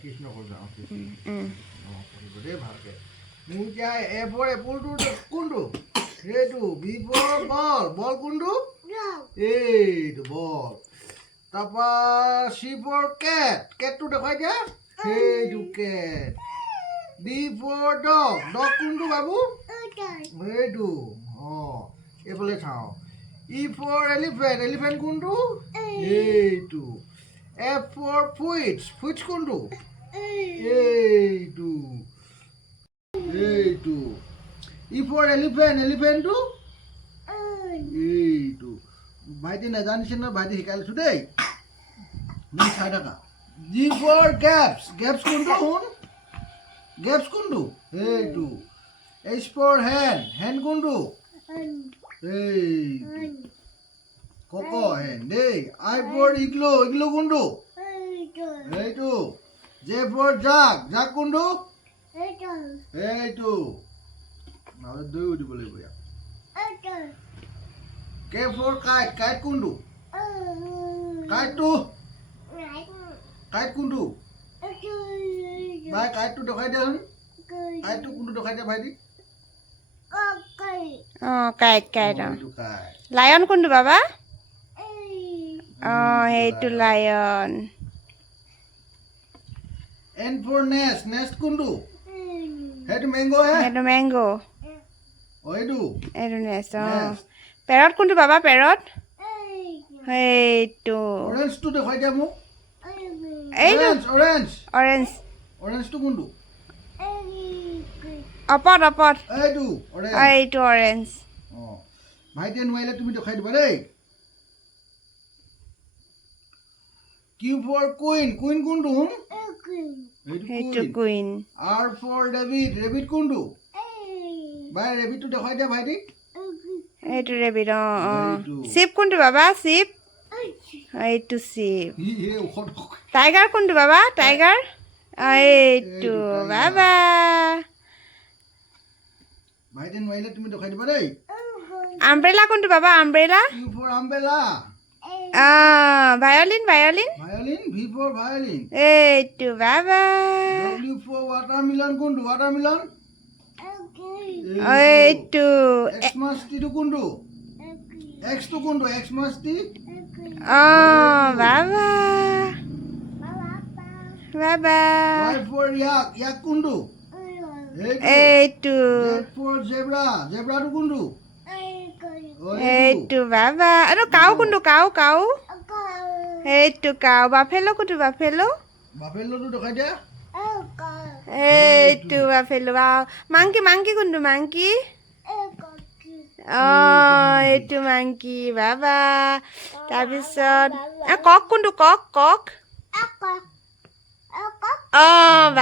কৃষ্ণ কৈছা পঢ়িব দেই ভালকৈ মোৰ এতিয়া এ ফৰ এপলটো কোনটো সেইটো বি ফৰ বল বল কোনটো এইটো বল তাৰপৰা চি ফৰ কেট কেটটো দেখুৱাই দিয়া সেইটো কেট ডি ফৰ ডগ ডগ কোনটো বাবু সেইটো অঁ এইফালে চাওঁ ই ফৰ এলিফেণ্ট এলিফেণ্ট কোনটো এইটো এফ ফৰ ফুইটছ ফুইটছ কোনটো এইটো এইটো ই ফৰ এলিফেণ্ট এলিফেণ্টটো এইটো ভাইটি নাজানিছে নহয় ভাইটি শিকাই লৈছোঁ দেই তুমি চাই থাকা জি ফৰ গেপছ গেপছ কোনটো শুন গেপছ কোনটো এইটো এইচ ফৰ হেন হেন কোনটো এইটো কক হেন দেই আই ফৰ ইগলো ইগলো কোনটো এইটো জে ফৰ জাক জাক কোনটো এইটো নহ'লে দৈও দিব লাগিব ইয়াক কে ফৰ কাইট কাইট কোনটো কাইটটো কাইট কোনটো ভাই কাইটটো দেখাই দিয়াচোন কাইটটো কোনটো দেখাই দিয়া ভাইটি অঁ কাইট কাইট এইটো কাইট লায়ন কোনটো বাবা অঁ সেইটো lion N for nest nest কোনটো সেইটো মেংগো হে সেইটো মেংগো এইটো এইটো নেক্সট অঁ পেৰট কোনটো বাবা পেৰট সেইটো অৰেঞ্জটো দেখাই দিয়া মোক এইটো অৰেঞ্জ অৰেঞ্জ অৰেঞ্জটো কোনটো অপত অপত এইটো অৰেঞ্জ এইটো অৰেঞ্জ অঁ ভাইটিয়ে নোৱাৰিলে তুমি দেখাই দিবা দেই কিউ ফৰ কুইন কুইন কোনটো সেইটো queen R for rabbit rabbit কোনটো ভাই ৰেবিটটো দেখাই দিয়া ভাইটিক এইটো ৰেবিট অঁ অঁ এইটো। চিপ কোনটো বাবা চিপ এইটো চিপ টাইগাৰ কোনটো বাবা টাইগাৰ এইটো বাবা ভাইটিয়ে নোৱাৰিলে তুমি দেখাই দিবা দেই আমব্ৰেলা কোনটো বাবা umbrella Q for umbrella violin violin violin V for violin এইটো বাবা ডব্লিউ ফৰ ৱাটাৰমিলন কোনটো ৱাটাৰমিলন এইটো এক্স মাছটিটো কোনটো এক্সটো কোনটো এক্স মাছটি অঁ বাবা বাবা ৱাই ফৰ ইয়াক ইয়াক কোনটো এইটো জেড ফৰ জেব্ৰা জেব্ৰাটো কোনটো এইটো বাবা আৰু কাউ কোনটো কাউ কাউ এইটো কাউ বাফেলো কোনটো বাফেলো বাফেলোটো দেখাই দিয়া এইটো বাফেলো মাংকি মাংকি কোনটো মাংকি অঁ এইটো মাংকি বাবা তাৰপিছত কক কোনটো কক কক অঁ